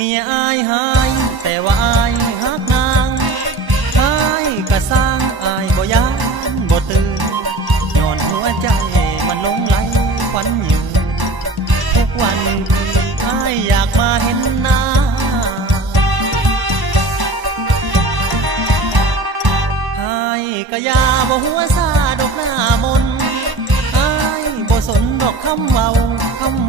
เมียอายหายแต่ว่าอายฮักนางหายกะสร้างอายบ่ยานบ่ตื่นย้อนหัวใจมันหลงไหลควันอยู่ทุกวันคืนอายอยากมาเห็นหน้าหายกะยาบ่หัวซาดอกหน้ามนอายบ่สนดอกคำเว้าคำ